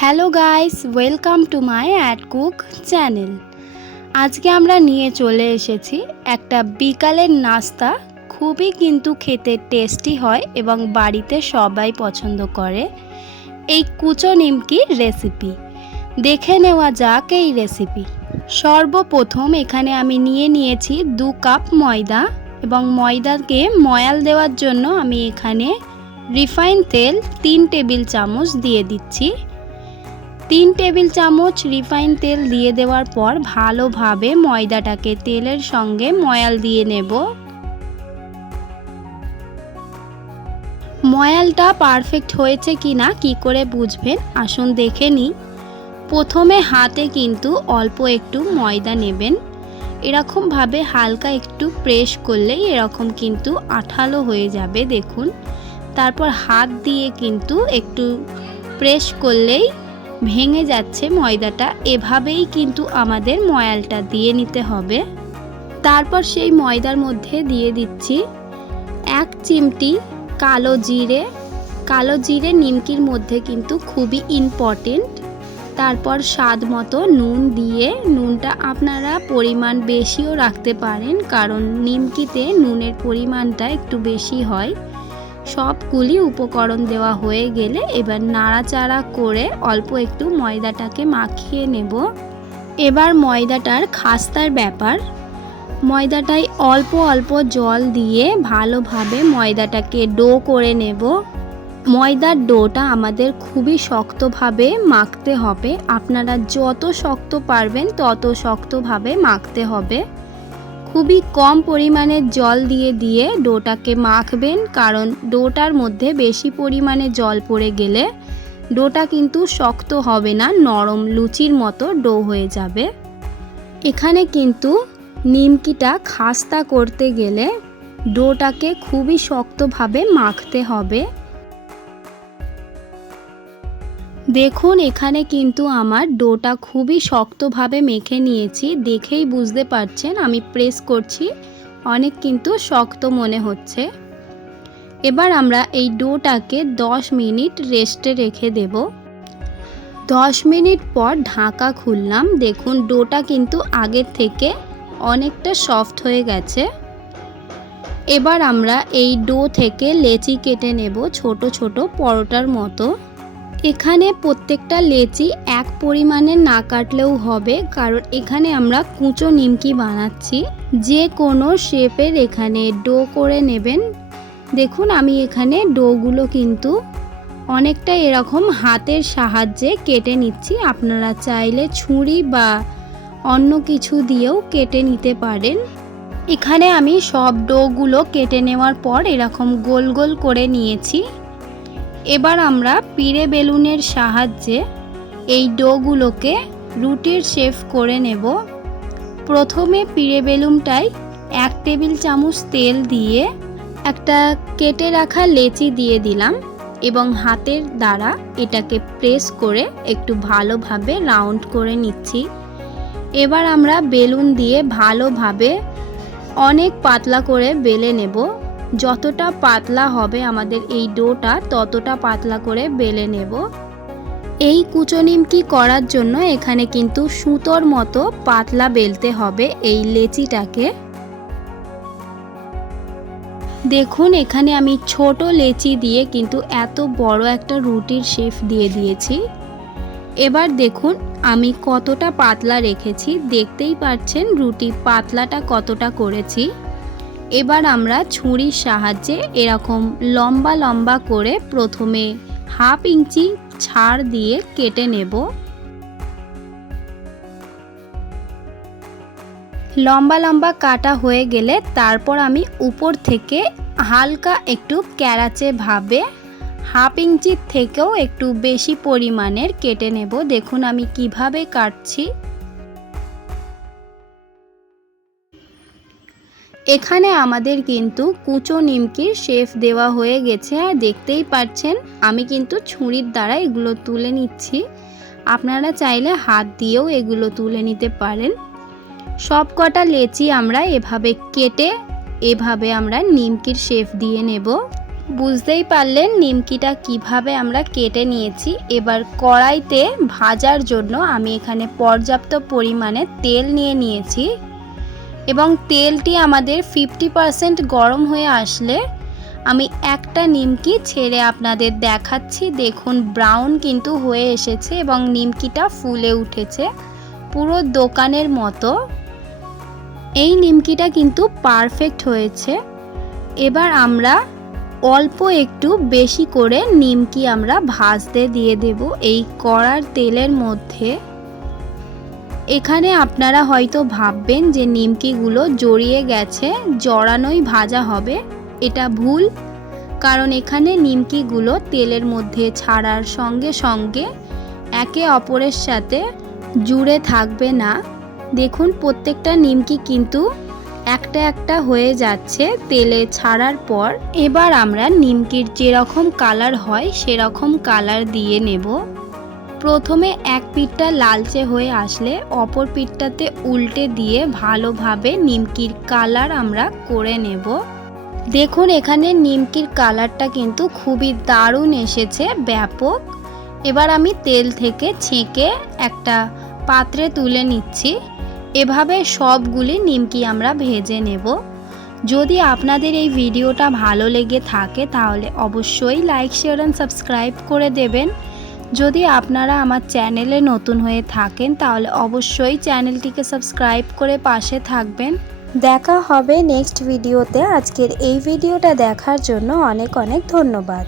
Hello guys, welcome to my ad cook channel. আজকে আমরা নিয়ে চলে এসেছি একটা বিকালের নাস্তা, খুবই কিন্তু খেতে টেস্টি হয় এবং বাড়িতে সবাই পছন্দ করে। এই কুচো নিমকির রেসিপি, দেখে নেওয়া যাক এই রেসিপি। সর্বপ্রথম এখানে আমি নিয়ে নিয়েছি দু কাপ ময়দা এবং ময়দাকে ময়াল দেওয়ার জন্য আমি এখানে রিফাইন তেল তিন টেবিল চামচ দিয়ে দিচ্ছি। তিন টেবিল চামচ রিফাইন তেল দিয়ে দেওয়ার পর ভালোভাবে ময়দাটাকে তেলের সঙ্গে ময়াল দিয়ে নেব। ময়ালটা পারফেক্ট হয়েছে কি না কী করে বুঝবেন? আসুন দেখে নিই। প্রথমে হাতে কিন্তু অল্প একটু ময়দা নেবেন। এরকমভাবে হালকা একটু প্রেস করলেই এরকম কিন্তু আঠালো হয়ে যাবে, দেখুন। তারপর হাত দিয়ে কিন্তু একটু প্রেস করলেই ভেঙে যাচ্ছে ময়দাটা, এভাবেই কিন্তু আমাদের ময়ালটা দিয়ে নিতে হবে। তারপর সেই ময়দার মধ্যে দিয়ে দিচ্ছি এক চিমটি কালো জিরে। কালো জিরে নিমকির মধ্যে কিন্তু খুবই ইম্পর্টেন্ট তারপর স্বাদ মতো নুন দিয়ে, নুনটা আপনারা পরিমাণ বেশিও রাখতে পারেন, কারণ নিমকিতে নুনের পরিমাণটা একটু বেশি হয়। সবগুলি উপকরণ দেওয়া হয়ে গেলে এবার নাড়াচাড়া করে অল্প একটু ময়দাটাকে মাখিয়ে নেব। এবার ময়দাটার খাস্তার ব্যাপার। ময়দাটায় অল্প অল্প জল দিয়ে ভালোভাবে ময়দাটাকে ডো করে নেব। ময়দার ডোটা আমাদের খুবই শক্তভাবে মাখতে হবে। আপনারা যত শক্ত পারবেন তত শক্তভাবে মাখতে হবে। খুবই কম পরিমাণে জল দিয়ে দিয়ে ডোটাকে মাখবেন, কারণ ডোটার মধ্যে বেশি পরিমাণে জল পড়ে গেলে ডোটা কিন্তু শক্ত হবে না, নরম লুচির মতো ডো হয়ে যাবে। এখানে কিন্তু নিমকিটা খাস্তা করতে গেলে ডোটাকে খুবই শক্তভাবে মাখতে হবে। দেখুন, এখানে কিন্তু আমার ডোটা খুবই শক্তভাবে মেখে নিয়েছি। দেখেই বুঝতে পারছেন, আমি প্রেস করছি, অনেক কিন্তু শক্ত মনে হচ্ছে। এবার আমরা এই ডোটাকে 10 মিনিট রেস্টে রেখে দেব। 10 মিনিট পর ঢাকা খুললাম। দেখুন, ডোটা কিন্তু আগের থেকে অনেকটা সফট হয়ে গেছে। এবার আমরা এই ডো থেকে লেচি কেটে নেব ছোট ছোট পরোটার মতো। এখানে প্রত্যেকটা লেচি এক পরিমাণে না কাটলেও হবে, কারণ এখানে আমরা কুচো নিমকি বানাচ্ছি। যে কোনো শেপের এখানে ডো করে নেবেন। দেখুন, আমি এখানে ডোগুলো কিন্তু অনেকটা এরকম হাতের সাহায্যে কেটে নিচ্ছি। আপনারা চাইলে ছুরি বা অন্য কিছু দিয়েও কেটে নিতে পারেন। এখানে আমি সব ডোগুলো কেটে নেওয়ার পর এরকম গোল গোল করে নিয়েছি। এবার আমরা পিড়ে বেলুনের সাহায্যে এই ডোগুলোকে রুটির শেফ করে নেব। প্রথমে পিড়ে বেলুনটায় এক টেবিল চামচ তেল দিয়ে একটা কেটে রাখা লেচি দিয়ে দিলাম এবং হাতের দ্বারা এটাকে প্রেস করে একটু ভালোভাবে রাউন্ড করে নিচ্ছি। এবার আমরা বেলুন দিয়ে ভালোভাবে অনেক পাতলা করে বেলে নেব। যতটা পাতলা হবে আমাদের এই ডোটা, ততটা পাতলা করে বেলে নেব। এই কুচো নিমকি করার জন্য এখানে কিন্তু সুতোর মতো পাতলা বেলতে হবে এই লেচিটাকে। দেখুন, এখানে আমি ছোট লেচি দিয়ে কিন্তু এত বড় একটা রুটির শেফ দিয়ে দিয়েছি। এবার দেখুন, আমি কতটা পাতলা রেখেছি, দেখতেই পাচ্ছেন রুটি পাতলাটা কতটা করেছি। এবার আমরা ছুরির সাহায্যে এরকম লম্বা লম্বা করে প্রথমে হাফ ইঞ্চি ছাড় দিয়ে কেটে নেব। লম্বা লম্বা কাটা হয়ে গেলে তারপর আমি উপর থেকে হালকা একটু ক্যারাচে ভাবে হাফ ইঞ্চির থেকেও একটু বেশি পরিমাণের কেটে নেব। দেখুন আমি কীভাবে কাটছি। এখানে আমাদের কিন্তু কুচো নিমকির শেফ দেওয়া হয়ে গেছে, আর দেখতেই পাচ্ছেন, আমি কিন্তু ছুরির দ্বারা এগুলো তুলে নিচ্ছি। আপনারা চাইলে হাত দিয়েও এগুলো তুলে নিতে পারেন। সব কটা লেচি আমরা এভাবে কেটে, এভাবে আমরা নিমকির শেফ দিয়ে নেব। বুঝতেই পারলেন নিমকিটা কীভাবে আমরা কেটে নিয়েছি। এবার কড়াইতে ভাজার জন্য আমি এখানে পর্যাপ্ত পরিমাণে তেল নিয়ে নিয়েছি। এবং তেলটি আমাদের ফিফটি পারসেন্ট গরম হয়ে আসলে আমি একটা নিমকি ছেড়ে আপনাদের দেখাচ্ছি। দেখুন ব্রাউন কিন্তু হয়ে এসেছে এবং নিমকিটা ফুলে উঠেছে পুরো দোকানের মতো। এই নিমকিটা কিন্তু পারফেক্ট হয়েছে। এবার আমরা অল্প একটু বেশি করে নিমকি আমরা ভাজতে দিয়ে দেব। এই কড়ার তেলের মধ্যে এখানে আপনারা হয়তো ভাববেন যে নিমকিগুলো জড়িয়ে গেছে, জড়ানোই ভাজা হবে, এটা ভুল। কারণ এখানে নিমকিগুলো তেলের মধ্যে ছাড়ার সঙ্গে সঙ্গে একে অপরের সাথে জুড়ে থাকবে না। দেখুন, প্রত্যেকটা নিমকি কিন্তু একটা একটা হয়ে যাচ্ছে তেলে ছাড়ার পর। এবার আমরা নিমকির যেরকম কালার হয়, সেরকম কালার দিয়ে নেব। প্রথমে এক পিঠটা লালচে হয়ে আসলে অপর পিঠটাতে উল্টে দিয়ে ভালোভাবে নিমকির কালার আমরা করে নেব। দেখুন, এখানে নিমকির কালারটা কিন্তু খুবই দারুণ এসেছে, ব্যাপক। এবার আমি তেল থেকে ছেঁকে একটা পাত্রে তুলে নিচ্ছি। এভাবে সবগুলি নিমকি আমরা ভেজে নেব। যদি আপনাদের এই ভিডিওটা ভালো লেগে থাকে, তাহলে অবশ্যই লাইক, শেয়ার অ্যান্ড সাবস্ক্রাইব করে দেবেন। যদি আপনারা আমার চ্যানেলে নতুন হয়ে থাকেন, তাহলে অবশ্যই চ্যানেলটিকে সাবস্ক্রাইব করে পাশে থাকবেন। দেখা হবে নেক্সট ভিডিওতে। আজকের এই ভিডিওটা দেখার জন্য অনেক অনেক ধন্যবাদ।